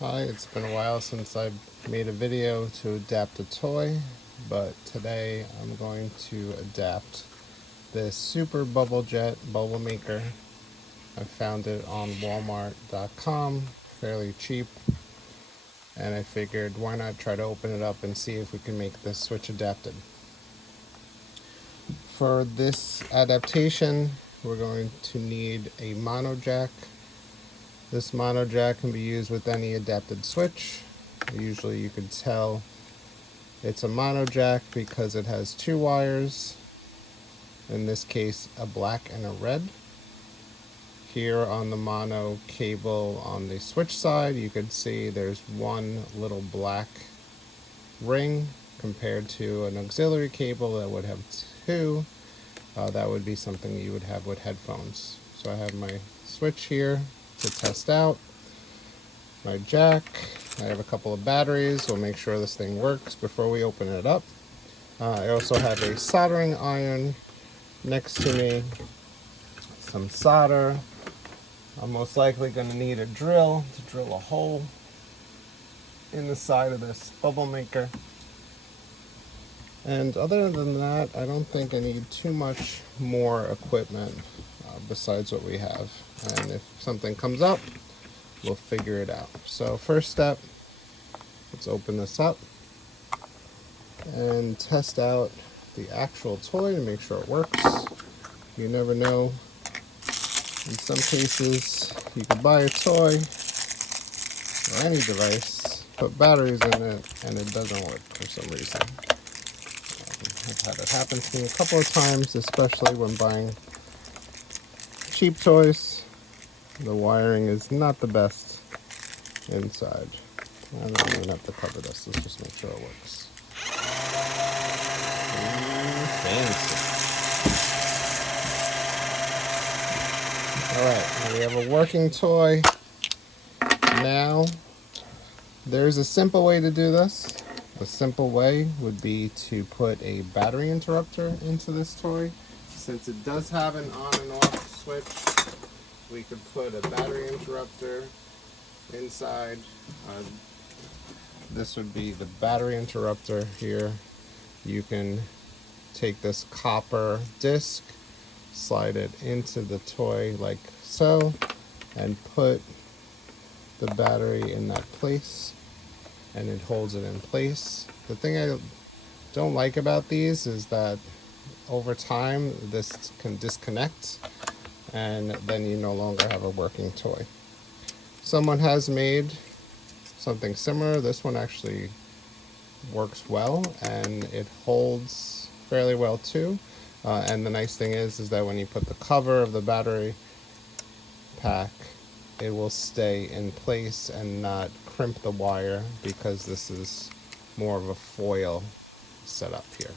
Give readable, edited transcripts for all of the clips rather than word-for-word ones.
Hi, it's been a while since I've made a video to adapt a toy, but today I'm going to adapt this super bubble jet bubble maker. I found it on walmart.com, fairly cheap, and I figured why not try to open it up and see if we can make this switch adapted. For this adaptation, we're going to need a mono jack. This mono jack can be used with any adapted switch. Usually you can tell it's a mono jack because it has two wires, in this case a black and a red. Here on the mono cable on the switch side, you can see there's one little black ring compared to an auxiliary cable that would have two. That would be something you would have with headphones. So I have my switch here to test out, my jack. I have a couple of batteries. We'll make sure this thing works before we open it up. I also have a soldering iron next to me, some solder. I'm most likely going to need a drill to drill a hole in the side of this bubble maker. And other than that, I don't think I need too much more equipment besides what we have. And if something comes up, we'll figure it out. So first step, let's open this up and test out the actual toy to make sure it works. You never know. In some cases, you can buy a toy or any device, put batteries in it, and it doesn't work for some reason. I've had it happen to me a couple of times, especially when buying cheap toys. The wiring is not the best inside. I don't even have to cover this. Let's just make sure it works. Fancy. Alright, we have a working toy. Now, there's a simple way to do this. A simple way would be to put a battery interrupter into this toy. Since it does have an on and off switch, we could put a battery interrupter inside. This would be the battery interrupter here. You can take this copper disc, slide it into the toy like so, and put the battery in that place, and it holds it in place. The thing I don't like about these is that over time this can disconnect and then you no longer have a working toy. Someone has made something similar. This one actually works well and it holds fairly well too. And the nice thing is that when you put the cover of the battery pack, it will stay in place and not crimp the wire because this is more of a foil setup here.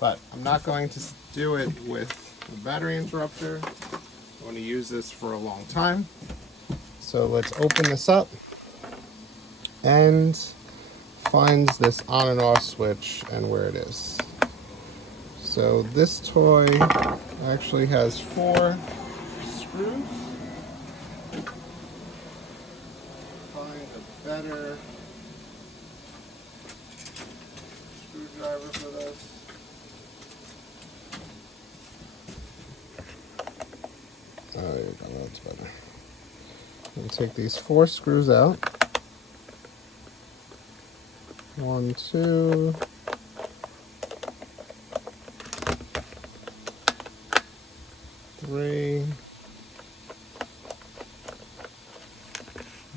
But I'm not going to do it with a battery interrupter. I want to use this for a long time. So let's open this up and find this on and off switch and where it is. So this toy actually has 4 screws. Find a better screwdriver for this. Oh, there you go, that's better. And take these 4 screws out. 1, 2, 3,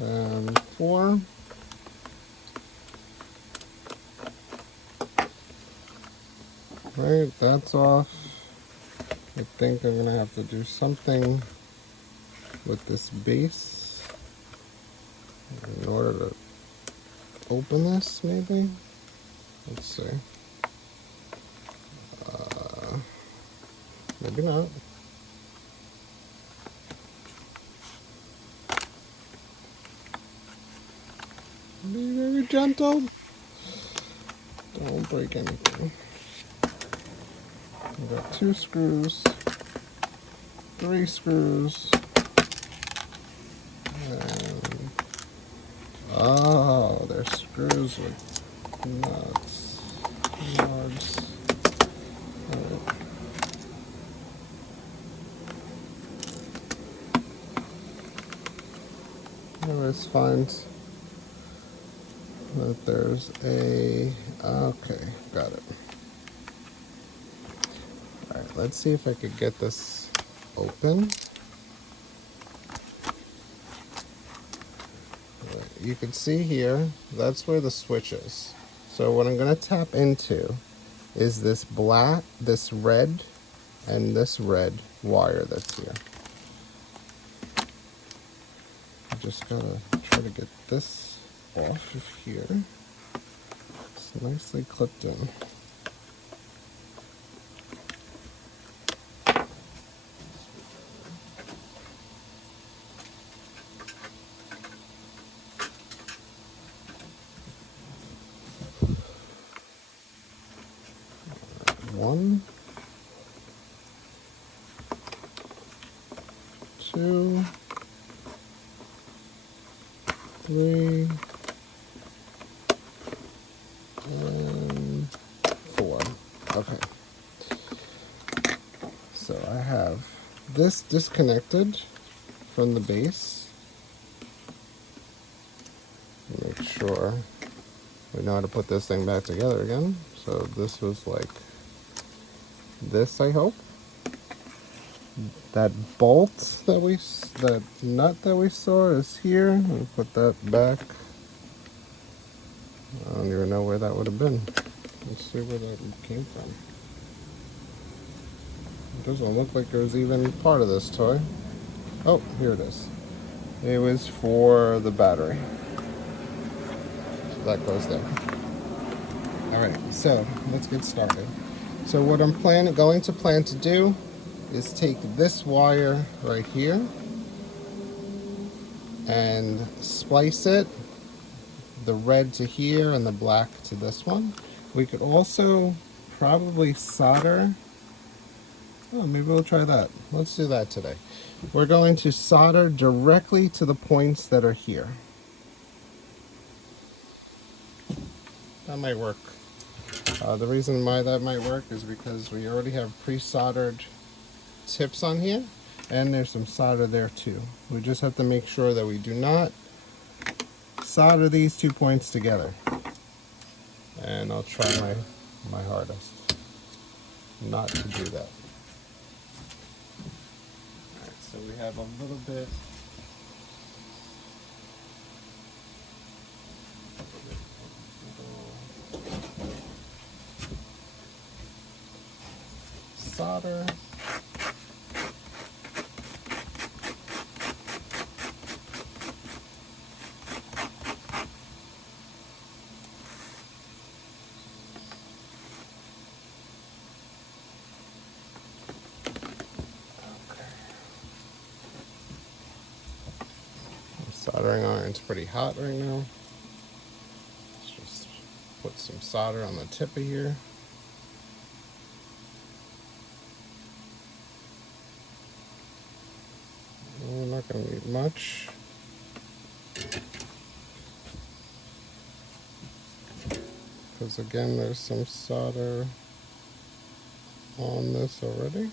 and 4. Right, that's off. I think I'm gonna have to do something with this base in order to open this, maybe? Let's see. Maybe not. Be very gentle. Don't break anything. We've got 2 screws, 3 screws, and Oh, they're screws with nuts. Nuts. Alright. I always find that there's a... Okay, got it. Alright, let's see if I could get this open. You can see here, that's where the switch is. So what I'm going to tap into is this black, this red, and this red wire that's here. I just gotta try to get this off of here. It's nicely clipped in. One, two, three, and four. Okay. So I have this disconnected from the base. Make sure we know how to put this thing back together again. So this was like this, I hope. That bolt that nut that we saw is here. I'll put that back. I don't even know where that would have been. Let's see where that came from. It doesn't look like it was even part of this toy. Oh, here it is. It was for the battery. So that goes there. Alright, so let's get started. So what I'm going to plan to do is take this wire right here and splice it, the red to here and the black to this one. We could also probably solder. Oh, maybe we'll try that. Let's do that today. We're going to solder directly to the points that are here. That might work. The reason why that might work is because we already have pre-soldered tips on here, and there's some solder there too. We just have to make sure that we do not solder these 2 points together. And I'll try my hardest not to do that. Alright, so we have a little bit solder. Soldering iron's pretty hot right now. Let's just put some solder on the tip of here. We're not going to need much. Because again, there's some solder on this already.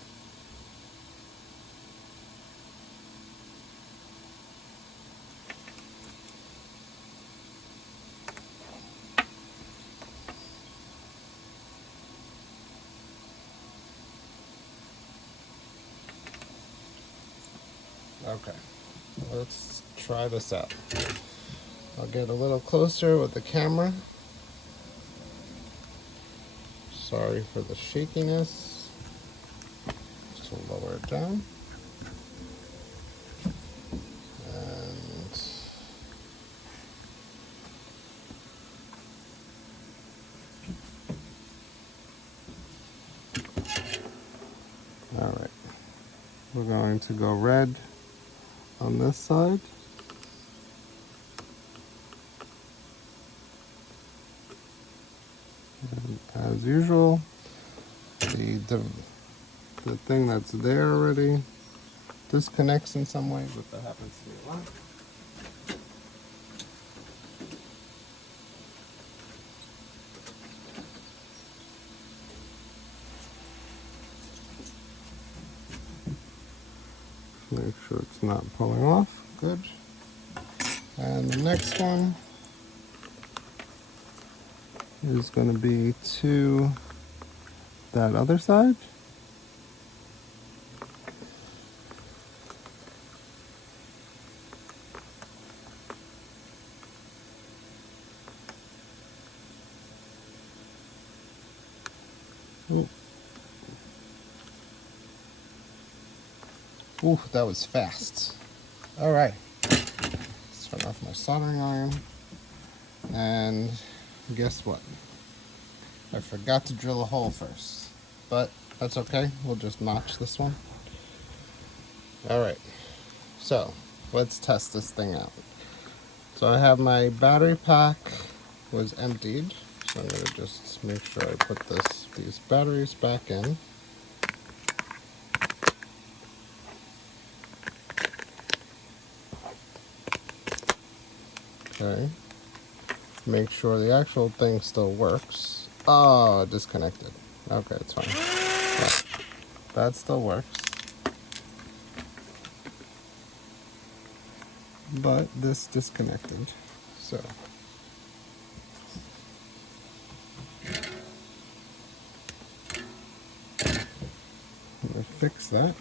Okay, let's try this out. I'll get a little closer with the camera. Sorry for the shakiness. Just to lower it down. And all right, we're going to go red on this side. And as usual, the thing that's there already disconnects in some way, but that happens to be a lot. not pulling off. Good. And the next one is going to be to that other side. Ooh. Ooh, that was fast. All right. Let's turn off my soldering iron. And guess what? I forgot to drill a hole first, but that's okay. We'll just notch this one. All right. So let's test this thing out. So I have my battery pack was emptied. So I'm gonna just make sure I put these batteries back in. Okay. Make sure the actual thing still works. Oh, disconnected. Okay, it's fine. Yeah, that still works. But this disconnected. So I'm gonna fix that.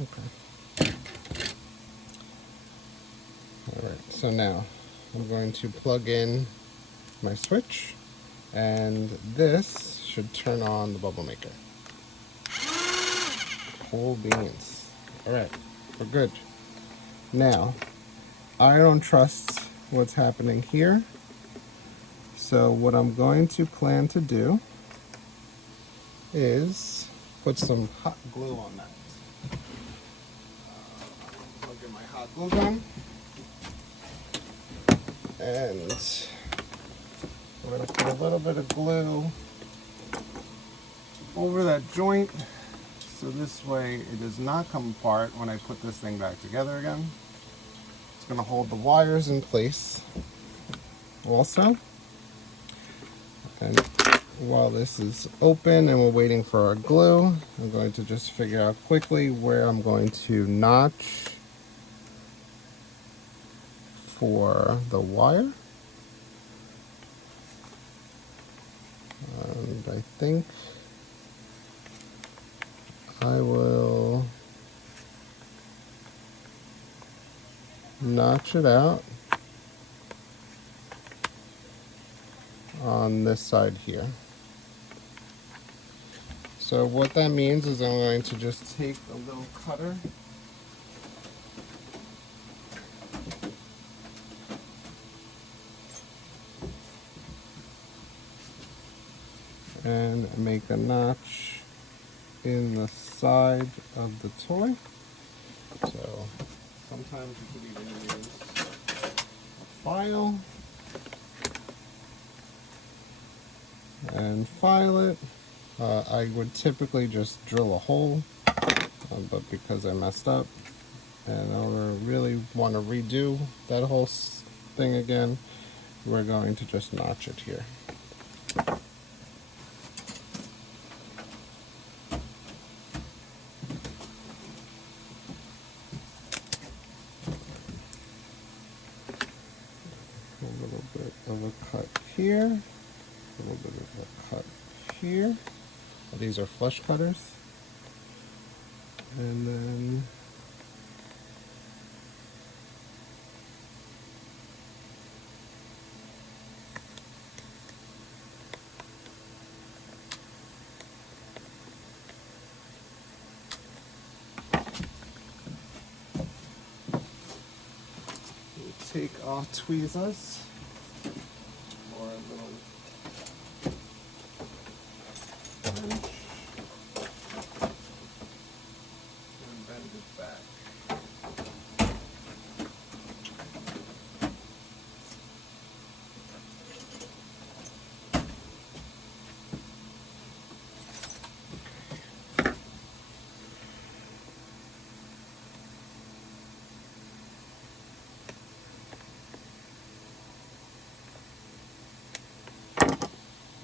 Okay. All right, so now I'm going to plug in my switch, and this should turn on the bubble maker. Whole beans. All right, we're good. Now, I don't trust what's happening here, so what I'm going to plan to do is put some hot glue on that. Plug in my hot glue gun, and I'm going to put a little bit of glue over that joint, so this way it does not come apart when I put this thing back together again. It's going to hold the wires in place also. And while this is open and we're waiting for our glue, I'm going to just figure out quickly where I'm going to notch for the wire. And I think I will notch it out on this side here. So what that means is I'm going to just take a little cutter and make a notch in the side of the toy. So sometimes you could even use a file and file it. I would typically just drill a hole, but because I messed up and I really want to redo that whole thing again, we're going to just notch it here. A little bit of a cut here, a little bit of a cut here. These are flush cutters. And then we'll take our tweezers or a little wrench and bend it back.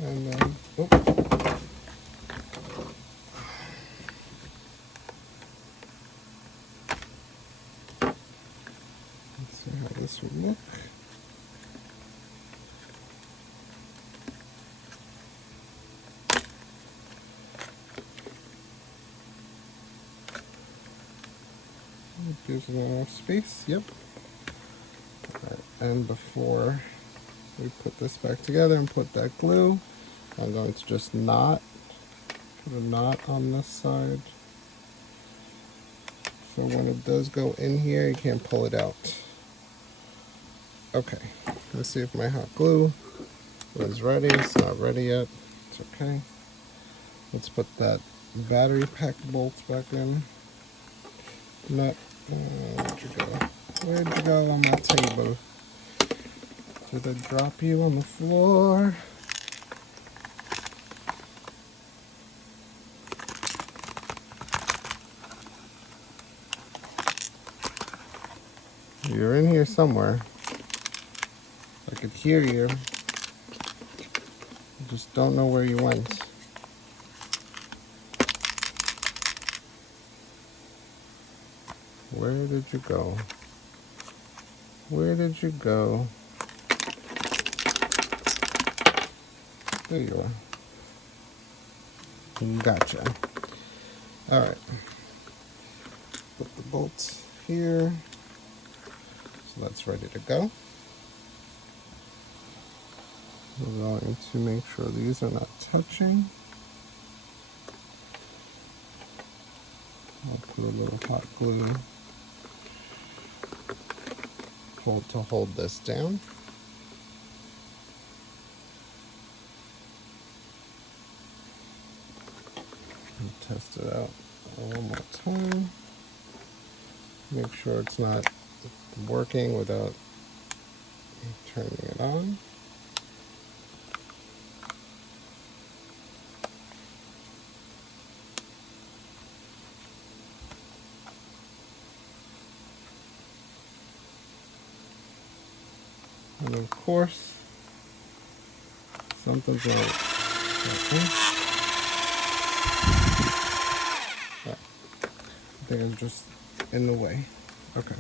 And then, let's see how this would look. It gives it enough space, yep. Right. And before we put this back together and put that glue, I'm going to just put a knot on this side. So when it does go in here, you can't pull it out. Okay, let's see if my hot glue is ready. It's not ready yet. It's okay. Let's put that battery pack bolts back in. Nut, where'd you go? Where'd you go on my table? Did I drop you on the floor? You're in here somewhere. I could hear you. I just don't know where you went. Where did you go? Where did you go? There you are. Gotcha. Alright. Put the bolts here. So that's ready to go. We're going to make sure these are not touching. I'll put a little hot glue to hold this down. And test it out one more time. Make sure it's not working without turning it on. And of course, something's like this. I think it's just in the way. Okay.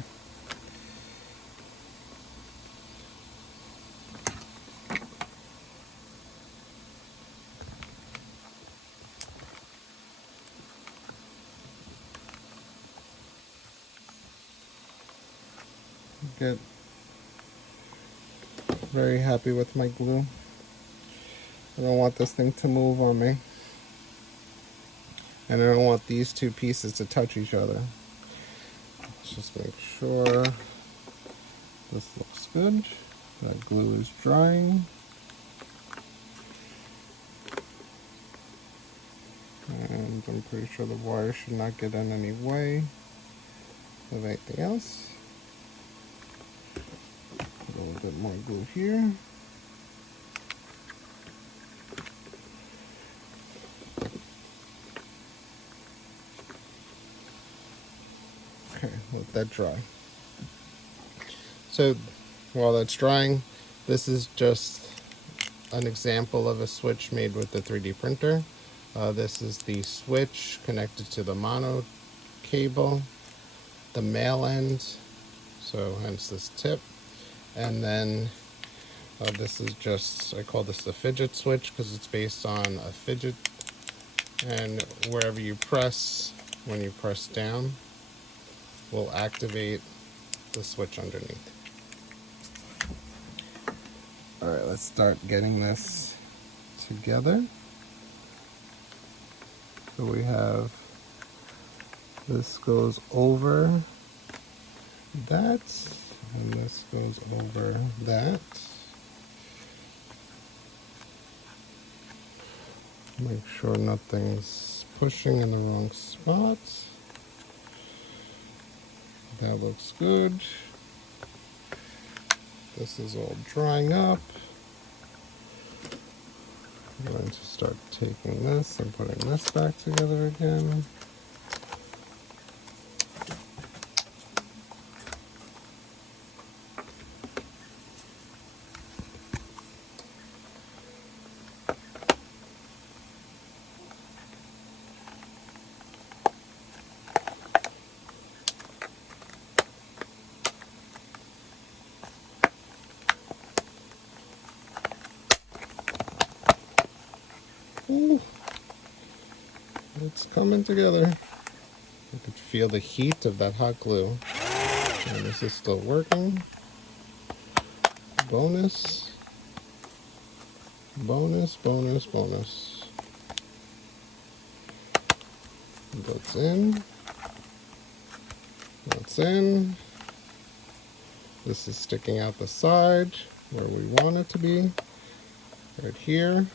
Get very happy with my glue. I don't want this thing to move on me. And I don't want these two pieces to touch each other. Let's just make sure this looks good. That glue is drying. And I'm pretty sure the wire should not get in any way of anything else. Put a little bit more glue here. Okay, let that dry. So while that's drying, this is just an example of a switch made with the 3D printer. This is the switch connected to the mono cable, the male end, so hence this tip. And then this is just, I call this the fidget switch because it's based on a fidget. And wherever you press, when you press down, will activate the switch underneath. All right, let's start getting this together. So we have, this goes over that, and this goes over that. Make sure nothing's pushing in the wrong spot. That looks good. This is all drying up. I'm going to start taking this and putting this back together again. coming together. You could feel the heat of that hot glue. And this is still working. Bonus. Bonus, bonus, bonus. That's in. That's in. This is sticking out the side where we want it to be. Right here.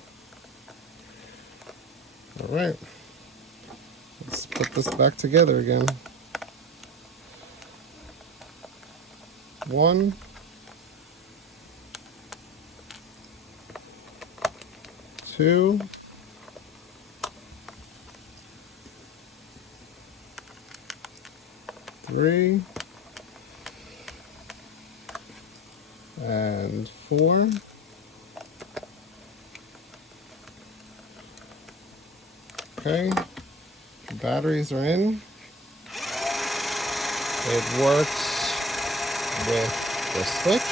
All right. Let's put this back together again. 1, 2, 3, and 4. Okay, the batteries are in. It works with the switch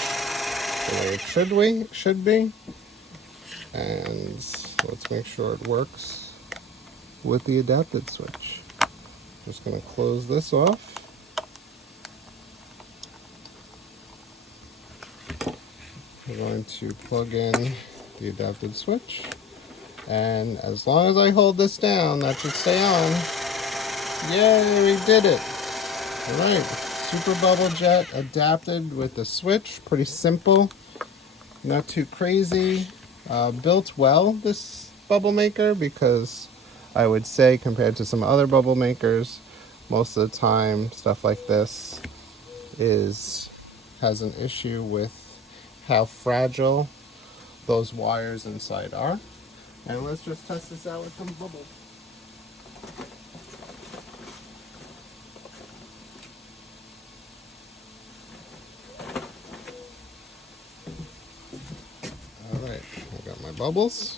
the way it should be. And let's make sure it works with the adapted switch. Just going to close this off. We're going to plug in the adapted switch. And as long as I hold this down, that should stay on. Yay, we did it. All right, Super Bubble Jet adapted with the switch. Pretty simple, not too crazy. Built well, this bubble maker, because I would say compared to some other bubble makers, most of the time stuff like this has an issue with how fragile those wires inside are. And let's just test this out with some bubbles. All right, I got my bubbles.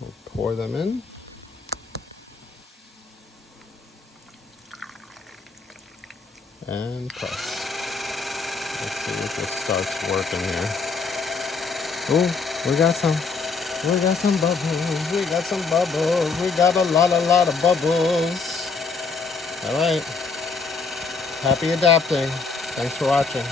We'll pour them in. And press. Let's see if this starts working here. Oh, we got some bubbles. We got some bubbles. We got a lot of bubbles. All right. Happy adapting. Thanks for watching.